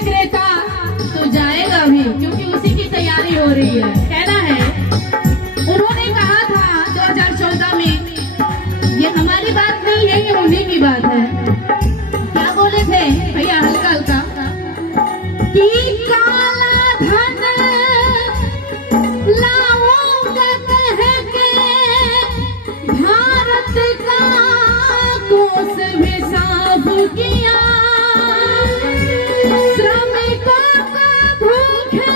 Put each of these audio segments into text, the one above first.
विक्रेता तो जाएगा भी, क्योंकि उसी की तैयारी हो रही है। कहना है, उन्होंने कहा था 2014 में, ये हमारी बात नहीं है, ये उन्हीं की बात है। क्या बोले थे भैया, हल्का हल्का, कि काला धन लाऊंगा कह के भारत का कोस भी साफ किया, श्रमिकों को भूखे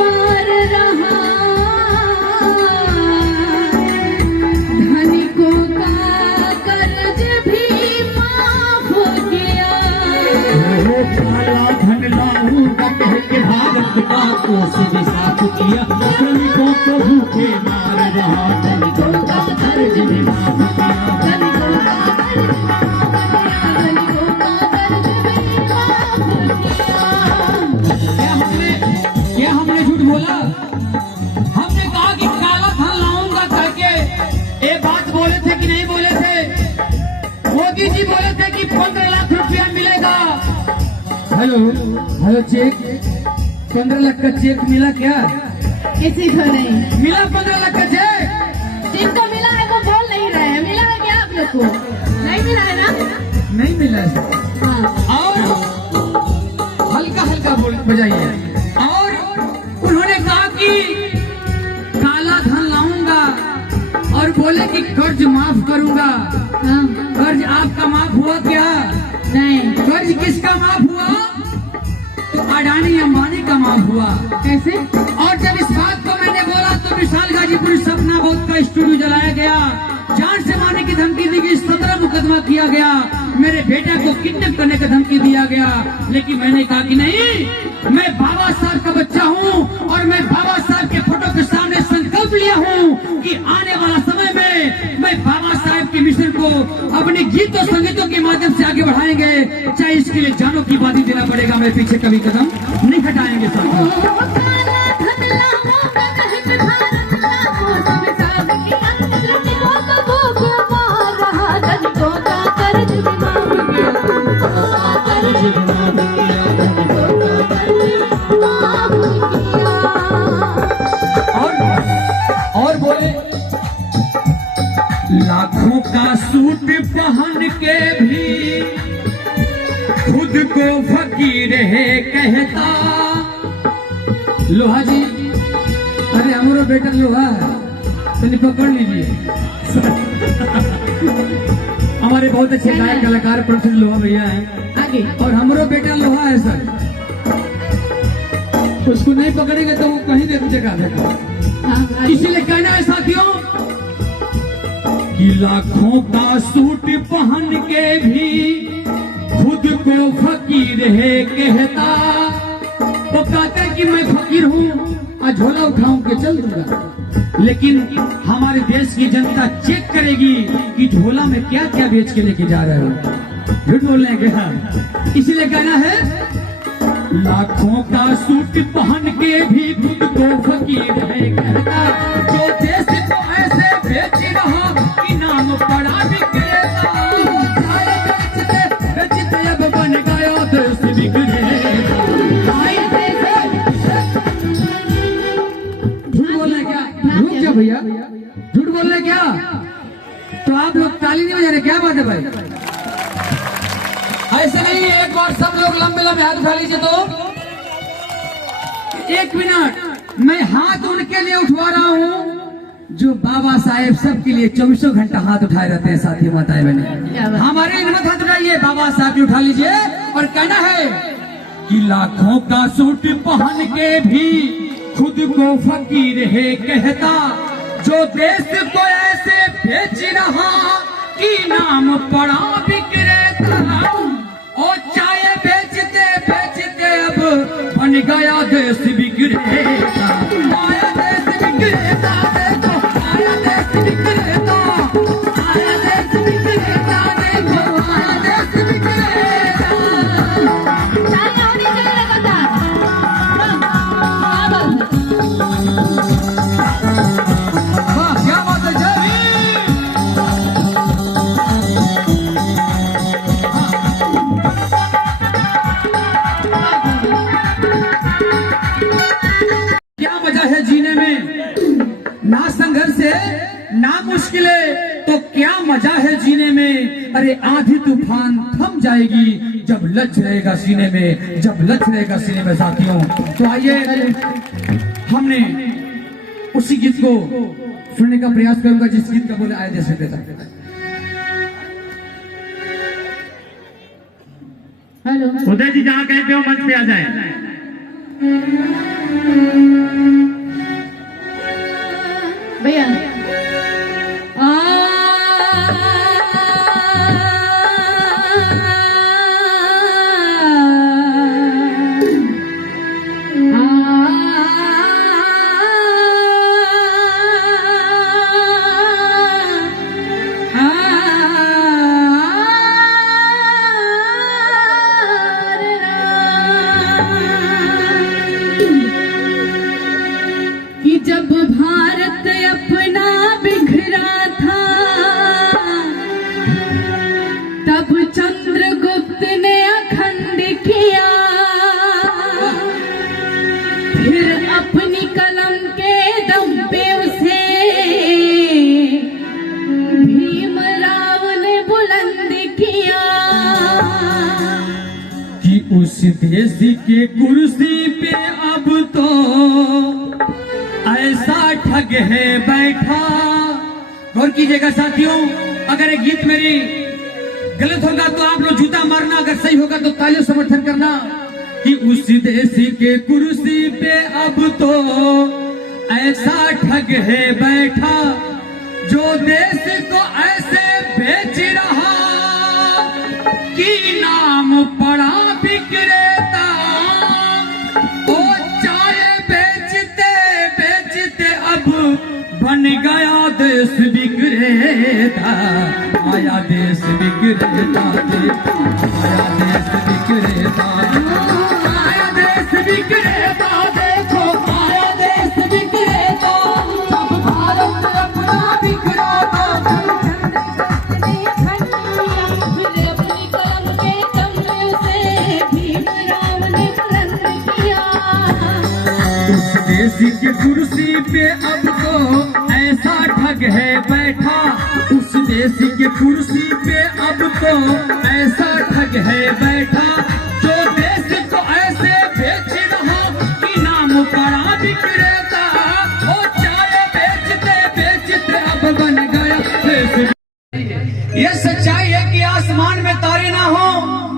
मार रहा, धनिकों का कर्ज भी माफ किया। काला धन लाऊंगा कह के भारत का कोस भी साफ किया, श्रमिकों को भूखे मार रहा, धनिकों का कर्ज भी माफ किया। धनिकों का कर्ज भी माफ किया, धनिकों का कर्ज भी माफ किया। क्या हमने झूठ बोला? हमने कहा कि काला धन लाऊंगा करके एक बात बोले थे कि नहीं बोले थे? मोदी जी बोले थे कि 15 लाख रुपया मिलेगा। हेलो हेलो, चेक 15 लाख का चेक मिला क्या? किसी को नहीं मिला 15 लाख का चेक? जिनको मिला है वो बोल नहीं रहे हैं। मिला है क्या आप लोग को? नहीं मिला है ना? नहीं मिला है। हाँ। और हल्का हल्का बोल बजाइए। और उन्होंने कहा कि काला धन लाऊंगा और बोले कि कर्ज माफ करूंगा। हाँ। कर्ज आपका माफ हुआ क्या? नहीं। कर्ज किसका माफ हुआ? तो अडानी अंबानी का माफ हुआ। कैसे? और जब इस बात को मैंने बोला तो विशाल गाजीपुर सपना बोध का स्टूडियो जलाया गया, जान से मारने की धमकी दी गई, 17 मुकदमा किया गया, मेरे बेटे को किडनैप करने का धमकी दिया गया। लेकिन मैंने कहा कि नहीं, मैं बाबा साहब का बच्चा हूँ और मैं बाबा साहब के फोटो के सामने संकल्प लिया हूँ कि आने वाला समय में मैं बाबा साहब के मिशन को अपने गीतों संगीतों के माध्यम से आगे बढ़ाएंगे, चाहे इसके लिए जानों की बाती देना पड़ेगा। मैं पीछे कभी कदम नहीं हटाएंगे साथियों। और बोले, लाखों का सूट पहन के भी खुद को फकीर है कहता। लोहा जी, अरे हमारा बेटा लोहा है, तो पकड़ लीजिए। हमारे बहुत अच्छे गायक कलाकार प्रोफेसर लोहा भैया हैं आगे। और हमारा बेटा लोहा है सर। उसको नहीं पकड़ेंगे तो वो कहीं नहीं जगह देगा। हाँ। इसीलिए कहना है साथियों कि लाखों का सूट पहन के भी खुद को फकीर है कहता। तो कहता है कि मैं फकीर हूँ, आज झोला उठाऊं के चल दूंगा, लेकिन हमारे देश की जनता चेक करेगी कि झोला में क्या क्या बेच के लेके जा रहे हो। झूठ बोल रहे हैं क्या? इसीलिए कहना है, लाखों का सूट पहन के भी खुद को फकीर है कहता। जो देश को ऐसे बेच रहा कि नाम पड़ा बिक्रेता। सारे बेचते अब बन गया देश बिगड़ेगा। झूठ बोल रहे क्या? रुक जा भैया, झूठ बोल रहे क्या? तो आप लोग ताली नहीं बजा रहे, क्या बात है भाई? ऐसे नहीं, एक बार सब लोग लंबे लंबे हाथ उठा लीजिए। तो एक मिनट, मैं हाथ उनके लिए उठवा रहा हूँ जो बाबा साहेब सबके लिए 24 घंटा हाथ उठाए रहते हैं। साथी माताएं बहनें, हमारे लिए मत हाथ उठाइए, बाबा साहब उठा लीजिए। और कहना है कि लाखों का सूट पहन के भी खुद को फकीर है कहता। जो देश को ऐसे बेच रहा कि नाम पड़ा बिक्रेता। और चाय बेचते बेचते अब बन गया देश बिगड़ेगा। आया देश बिगड़ेगा, देखो आया देश बिगड़ेगा, आया देश बिगड़ेगा, देखो आया देश बिगड़ेगा। चाय होनी चाहिए लगातार। वाह, क्या बात है जय। में। अरे आंधी तूफान थम जाएगी जब लक्ष्य रहेगा सीने में, जब लक्ष्य रहेगा सीने में साथियों। तो आइए हमने उसी गीत को सुनने का प्रयास करूंगा जिस गीत का बोले आए देश विक्रेता। हेलो उदय जी, जहाँ कहते हो मंच पे आ जाए। भैया कि जब भारत अपना बिखरा था तब चंद्रगुप्त ने अखंड किया, फिर अपनी कलम के दम पे उसे भीमराव ने बुलंद किया। कि उस देश के कुर्सी पे अब तो ऐसा ठग है बैठा। गौर कीजिएगा साथियों, अगर ये गीत मेरी गलत होगा तो आप लोग जूता मारना, अगर सही होगा तो तालियों समर्थन करना। कि उस देश के कुर्सी पे अब तो ऐसा ठग है बैठा, जो देश को ऐसे बेच रहा कि नाम पड़ा विक्रेता। ओ चाय बेचते बेचते अब बन गया देश विक्रेता। आया देश विक्रेता, आया देश विक्रेता, आया देश विक्रेता। देखो आया देश विक्रेता, जब भारत अपना बिखरा था। फिर अपनी कलम के दम से भीमराव ने बुलंद किया। उस देश की कुर्सी पे अब तो ऐसा ठग है बैठा। उस देश की कुर्सी पे अब तो ऐसा ठग है बैठा, जो देश को ऐसे बेच रहा कि नाम पड़ा विक्रेता। वो चाय बेचते बेचते अब बन गया देश। ये सच्चाई है कि आसमान में तारे ना हो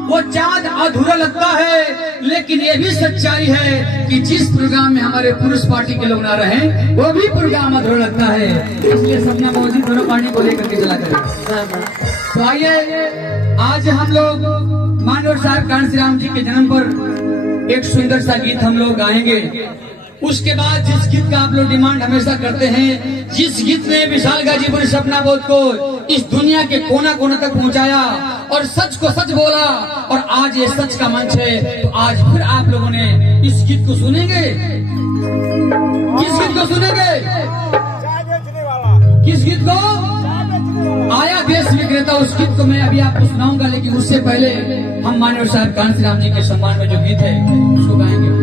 वो चांद अधूरा लगता है, लेकिन ये भी सच्चाई है कि जिस प्रोग्राम में हमारे पुरुष पार्टी के लोग ना रहे वो भी प्रोग्राम अधूरा लगता है। इसलिए सपना मौजी दोनों पार्टी को लेकर के चला करें। तो आइए आज हम लोग मानव साहब कांसी राम जी के जन्म पर एक सुंदर सा गीत हम लोग गाएंगे। उसके बाद जिस गीत का आप लोग डिमांड हमेशा करते हैं, जिस गीत ने विशाल गाजीपुर सपना बोध को इस दुनिया के कोना कोना तक पहुंचाया और सच को सच बोला, और आज ये सच का मंच है। तो आज फिर आप लोगों ने इस गीत को सुनेंगे। किस गीत को सुनेंगे? किस गीत को? आया देश विक्रेता। उस गीत को मैं अभी आपको सुनाऊंगा, लेकिन उससे पहले हम मानव साहब कांसी राम जी के सम्मान में जो गीत है उसको गाएंगे।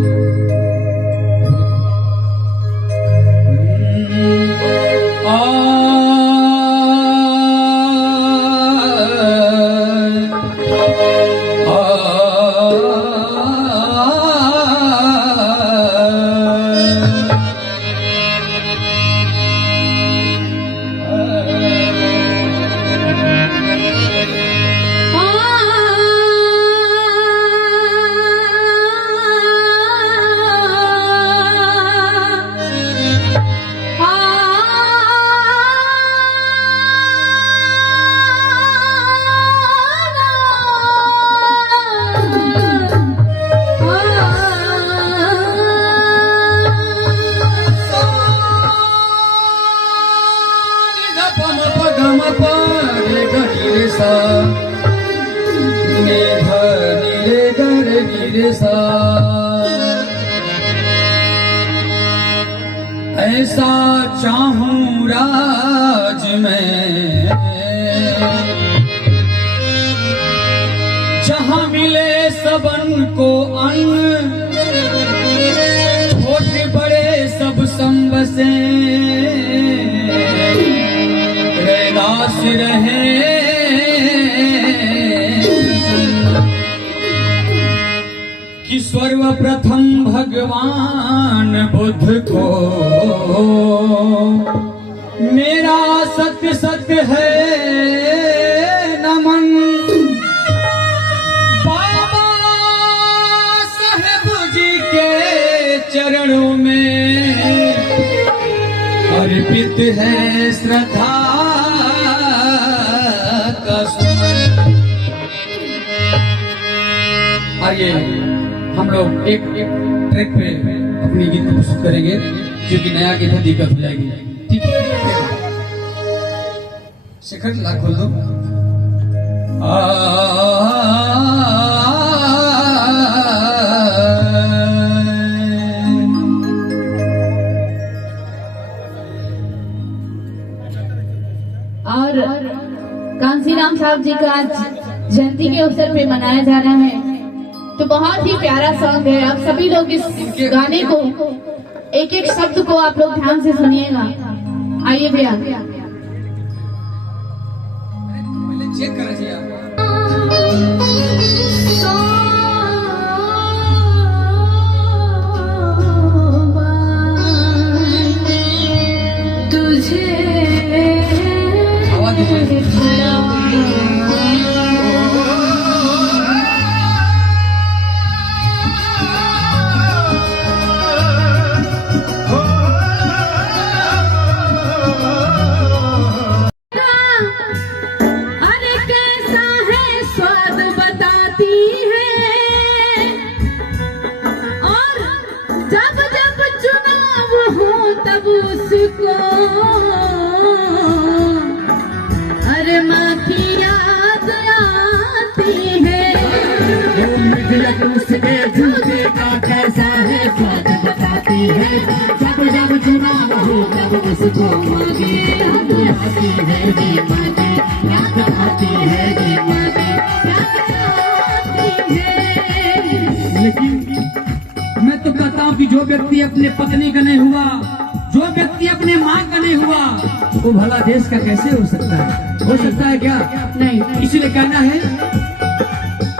ऐसा चाहूं राज में जहां मिले सबन को अन्न, छोटे बड़े सब संबसे रैदास रहे कि सर्वप्रथम भगवान बुद्ध को मेरा सत्य सत्य है नमन। बाबा साहेब जी के चरणों में अर्पित है श्रद्धा का सुमन। आइए हम लोग एक ट्रैक पे अपनी गीत प्रस्तुत करेंगे, क्योंकि नया गीत है, दिक्कत हो जाएगी। ठीक है, शिखर लाख खोल दो। और कांसीराम साहब जी का आज जयंती के अवसर पे मनाया जा रहा है, तो बहुत ही प्यारा सॉन्ग है। आप सभी लोग इस गाने को एक एक शब्द को आप लोग ध्यान से सुनिएगा। आइए भैया, चेक करना चाहिए आपको। आवाज दीजिए। अरे कैसा है स्वाद बताती है, और जब जब चुनाव हो तब उसको अरे माँ की याद आती है। उसके जूते का कैसा है स्वाद बताती है, जब जब चुनाव हो तब उसको माँ की याद आती है, जी माँ की याद आती है, जी माँ की याद आती है। लेकिन मैं तो कहता हूँ कि जो व्यक्ति अपने पत्नी का नहीं हुआ, जो व्यक्ति अपने माँ का नहीं हुआ, वो भला देश का कैसे हो सकता है? हो सकता है क्या? नहीं। इसलिए कहना है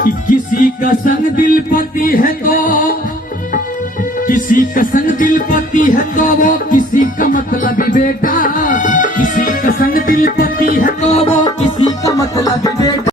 कि किसी का संग दिल पति है तो, किसी का संग दिल पति है तो वो किसी का मतलब बेटा, किसी का संग दिल पति है तो वो किसी का मतलब बेटा।